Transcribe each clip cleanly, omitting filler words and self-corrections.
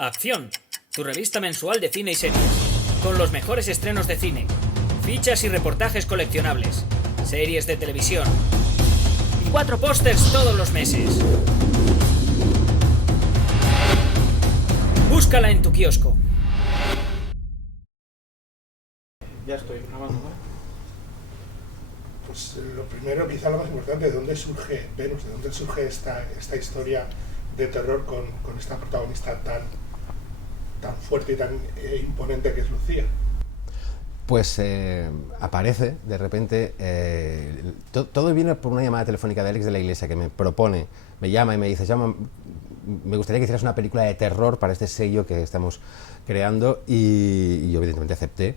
Acción, tu revista mensual de cine y series, con los mejores estrenos de cine, fichas y reportajes coleccionables, series de televisión y 4 pósters todos los meses. Búscala en tu kiosco. Ya estoy grabando, ¿no? Pues lo primero, quizá lo más importante, ¿de dónde surge Venus? ¿De dónde surge esta historia de terror con esta protagonista tan fuerte y tan imponente que es Lucía? Pues aparece de repente, todo viene por una llamada telefónica de Alex de la Iglesia que me llama y me dice, me gustaría que hicieras una película de terror para este sello que estamos creando, y yo evidentemente acepté,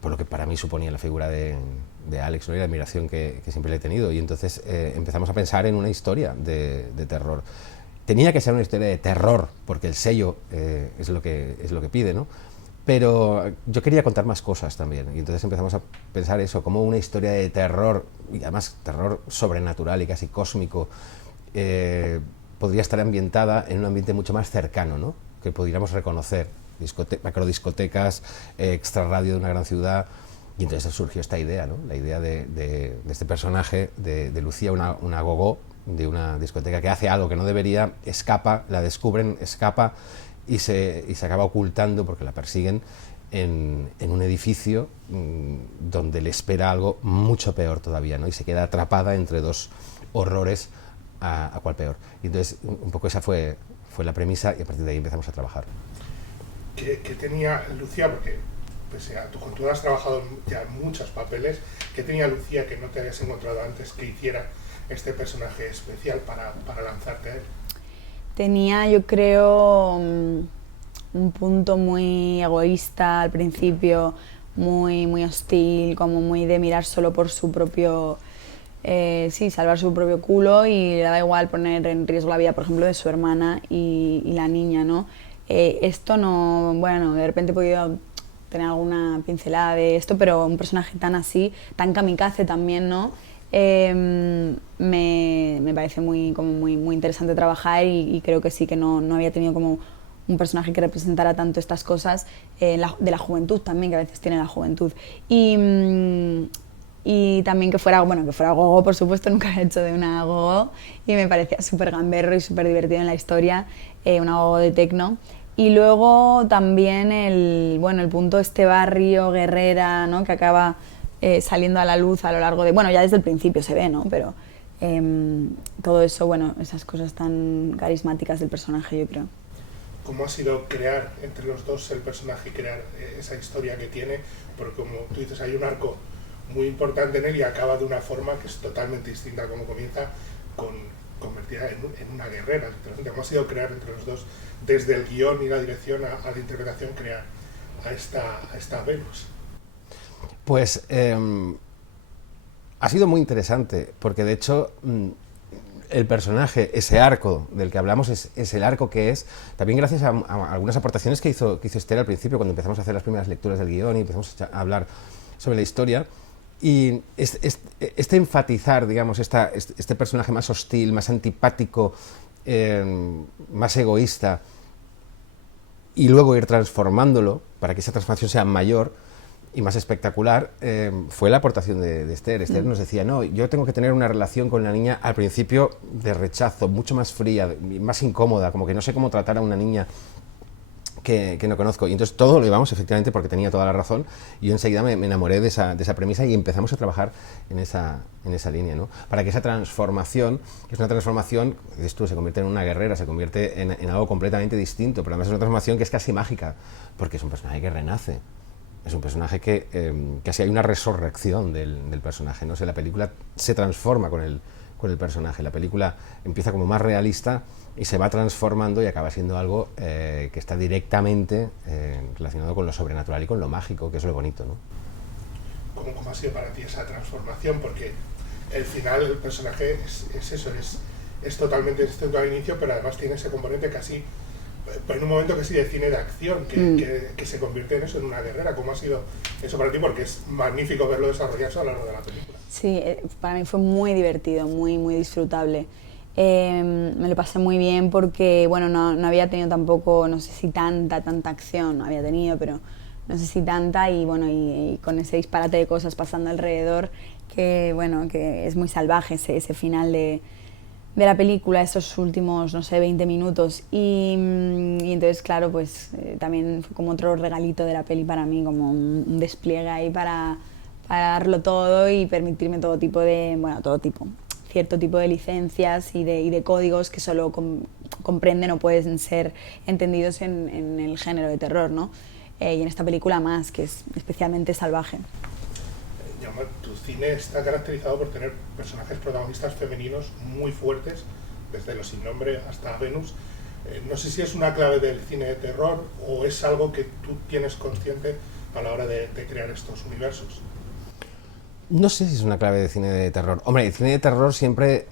por lo que para mí suponía la figura de Alex, ¿no? Y la admiración que siempre le he tenido, y entonces empezamos a pensar en una historia de terror. Tenía que ser una historia de terror, porque el sello es lo que pide, ¿no? Pero yo quería contar más cosas también, y entonces empezamos a pensar eso, como una historia de terror, y además terror sobrenatural y casi cósmico, podría estar ambientada en un ambiente mucho más cercano, ¿no? Que pudiéramos reconocer, macrodiscotecas, extrarradio de una gran ciudad, y entonces surgió esta idea, ¿no? La idea de este personaje, de Lucía, una gogó de una discoteca que hace algo que no debería, escapa, la descubren, escapa, y se acaba ocultando porque la persiguen en un edificio donde le espera algo mucho peor todavía, ¿no? Y se queda atrapada entre dos horrores, a cuál peor. Y entonces un poco esa fue la premisa, y a partir de ahí empezamos a trabajar. ¿Qué tenía Lucía? Porque con tú has trabajado ya en muchos papeles. ¿Qué tenía Lucía que no te habías encontrado antes que hiciera este personaje especial para lanzarte a él? Tenía, yo creo, un punto muy egoísta al principio, muy hostil, como muy de mirar solo por su propio, salvar su propio culo, y le daba igual poner en riesgo la vida, por ejemplo, de su hermana y la niña, ¿no? Esto no, bueno, de repente he podido tener alguna pincelada de esto, pero un personaje tan así, tan kamikaze también, ¿no? Me parece muy interesante trabajar, y creo que sí, que no había tenido como un personaje que representara tanto estas cosas de la juventud también, que a veces tiene la juventud. Y también que fuera gogo, por supuesto, nunca he hecho de una gogo, y me parecía súper gamberro y súper divertido en la historia, una gogo de tecno. Y luego también el punto barrio, guerrera, ¿no? Que acaba saliendo a la luz a lo largo de... Bueno, ya desde el principio se ve, ¿no? Pero todo eso, esas cosas tan carismáticas del personaje, yo creo. ¿Cómo ha sido crear entre los dos el personaje y crear esa historia que tiene? Porque como tú dices, hay un arco muy importante en él y acaba de una forma que es totalmente distinta a como comienza, convertida en una guerrera. ¿Cómo ha sido crear entre los dos, desde el guión y la dirección a la interpretación, crear a esta Venus? Pues ha sido muy interesante, porque de hecho el personaje, ese arco del que hablamos, es el arco que es, también gracias a algunas aportaciones que hizo Esther al principio, cuando empezamos a hacer las primeras lecturas del guión y empezamos a hablar sobre la historia. Y este enfatizar, digamos, este personaje más hostil, más antipático, más egoísta, y luego ir transformándolo para que esa transformación sea mayor y más espectacular, fue la aportación de Esther. Esther nos decía, no, yo tengo que tener una relación con la niña al principio de rechazo, mucho más fría, más incómoda, como que no sé cómo tratar a una niña que no conozco. Y entonces todo lo llevamos efectivamente porque tenía toda la razón, y yo enseguida me enamoré de esa premisa, y empezamos a trabajar en esa línea, ¿no? Para que esa transformación, que es una transformación, dices tú, se convierte en una guerrera, se convierte en algo completamente distinto, pero además es una transformación que es casi mágica, porque es un personaje que renace. Es un personaje que casi hay una resurrección del personaje, ¿no? O sea, la película se transforma con el personaje. La película empieza como más realista y se va transformando y acaba siendo algo que está directamente relacionado con lo sobrenatural y con lo mágico, que es lo bonito, ¿no? ¿Cómo ha sido para ti esa transformación? Porque el final, el personaje es eso, es totalmente distinto al inicio, pero además tiene ese componente casi, en un momento que sí de cine de acción, que se convierte en eso, en una guerrera. ¿Cómo ha sido eso para ti? Porque es magnífico verlo desarrollarse a lo largo de la película. Sí, para mí fue muy divertido, muy disfrutable. Me lo pasé muy bien porque, bueno, no había tenido tampoco, no sé si tanta acción, no había tenido, pero no sé si tanta, y bueno, y con ese disparate de cosas pasando alrededor, que bueno, que es muy salvaje ese final de la película, esos últimos, no sé, 20 minutos. Y entonces, claro, pues también fue como otro regalito de la peli para mí, como un despliegue ahí para darlo todo y permitirme todo tipo, cierto tipo de licencias y de códigos que solo comprenden o pueden ser entendidos en el género de terror, ¿no? Y en esta película más, que es especialmente salvaje. Jaume, tu cine está caracterizado por tener personajes protagonistas femeninos muy fuertes, desde Los Sin Nombre hasta Venus. No sé si es una clave del cine de terror o es algo que tú tienes consciente a la hora de crear estos universos. No sé si es una clave de cine de terror. Hombre, el cine de terror siempre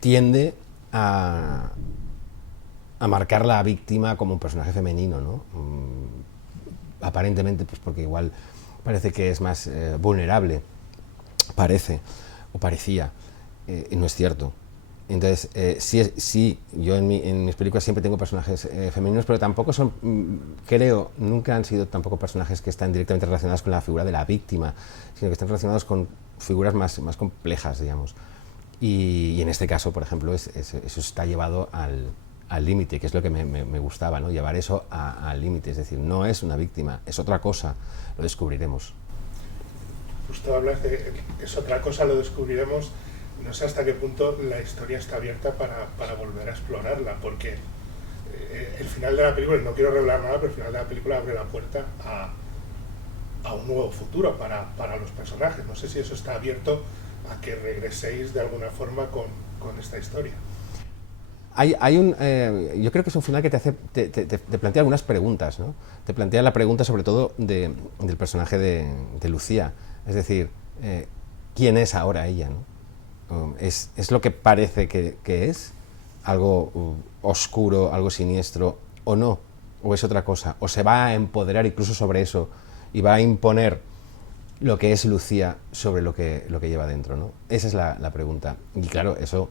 tiende a marcar la víctima como un personaje femenino, ¿no? Aparentemente, pues porque igual parece que es más vulnerable, parece, o parecía, y no es cierto. Entonces, sí, yo en mis películas siempre tengo personajes femeninos, pero tampoco son, creo, nunca han sido tampoco personajes que están directamente relacionados con la figura de la víctima, sino que están relacionados con figuras más complejas, digamos. Y en este caso, por ejemplo, eso está llevado al límite, que es lo que me gustaba, ¿no? Llevar eso al límite, es decir, no es una víctima, es otra cosa, lo descubriremos. Justo hablas de es otra cosa, lo descubriremos. No sé hasta qué punto la historia está abierta para volver a explorarla, porque el final de la película, y no quiero revelar nada, pero el final de la película abre la puerta a un nuevo futuro para los personajes. No sé si eso está abierto a que regreséis de alguna forma con esta historia. Yo creo que es un final que te plantea algunas preguntas, ¿no? Te plantea la pregunta sobre todo del personaje de Lucía, es decir, ¿quién es ahora ella, ¿no? ¿Es lo que parece que es? ¿Algo oscuro, algo siniestro o no? ¿O es otra cosa? ¿O se va a empoderar incluso sobre eso y va a imponer lo que es Lucía sobre lo que lleva dentro, ¿no? Esa es la pregunta. Y claro, eso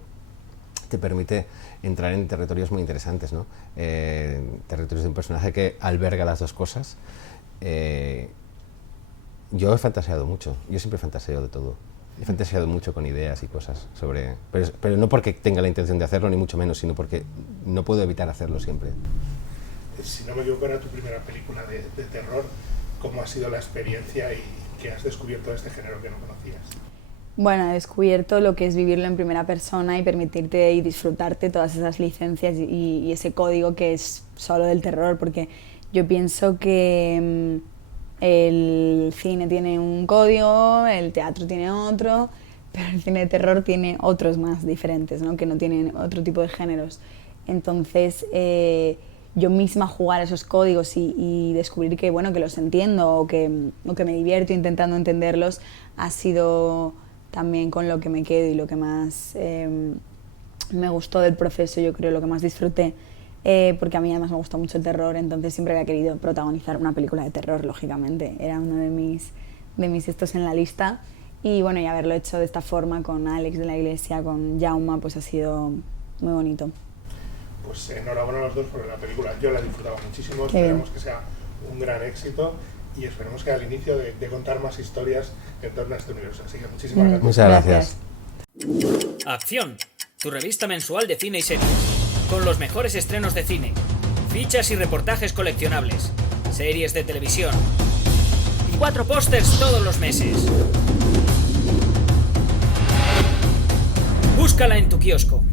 te permite entrar en territorios muy interesantes, ¿no? Territorios de un personaje que alberga las dos cosas. Yo he fantaseado mucho, yo siempre fantaseo de todo. He fantaseado mucho con ideas y cosas sobre... Pero no porque tenga la intención de hacerlo, ni mucho menos, sino porque no puedo evitar hacerlo siempre. Si no me equivoco, era tu primera película de terror. ¿Cómo ha sido la experiencia y qué has descubierto de este género que no conocías? Bueno, he descubierto lo que es vivirlo en primera persona y permitirte y disfrutarte todas esas licencias y ese código que es solo del terror, porque yo pienso que el cine tiene un código, el teatro tiene otro, pero el cine de terror tiene otros más diferentes, ¿no? Que no tienen otro tipo de géneros. Entonces, yo misma jugar esos códigos y descubrir que, bueno, que los entiendo o que me divierto intentando entenderlos, ha sido también con lo que me quedo y lo que más me gustó del proceso, yo creo, lo que más disfruté. Porque a mí además me gusta mucho el terror, entonces siempre había querido protagonizar una película de terror, lógicamente. Era uno de mis estos en la lista. Y bueno, y haberlo hecho de esta forma con Alex de la Iglesia, con Jaume, pues ha sido muy bonito. Pues enhorabuena a los dos por la película. Yo la he disfrutado muchísimo, esperamos que sea un gran éxito y esperemos que al inicio de contar más historias en torno a este universo. Así que muchísimas gracias. Muchas gracias. Acción, tu revista mensual de cine y series, con los mejores estrenos de cine, fichas y reportajes coleccionables, series de televisión y 4 pósters todos los meses. Búscala en tu kiosco.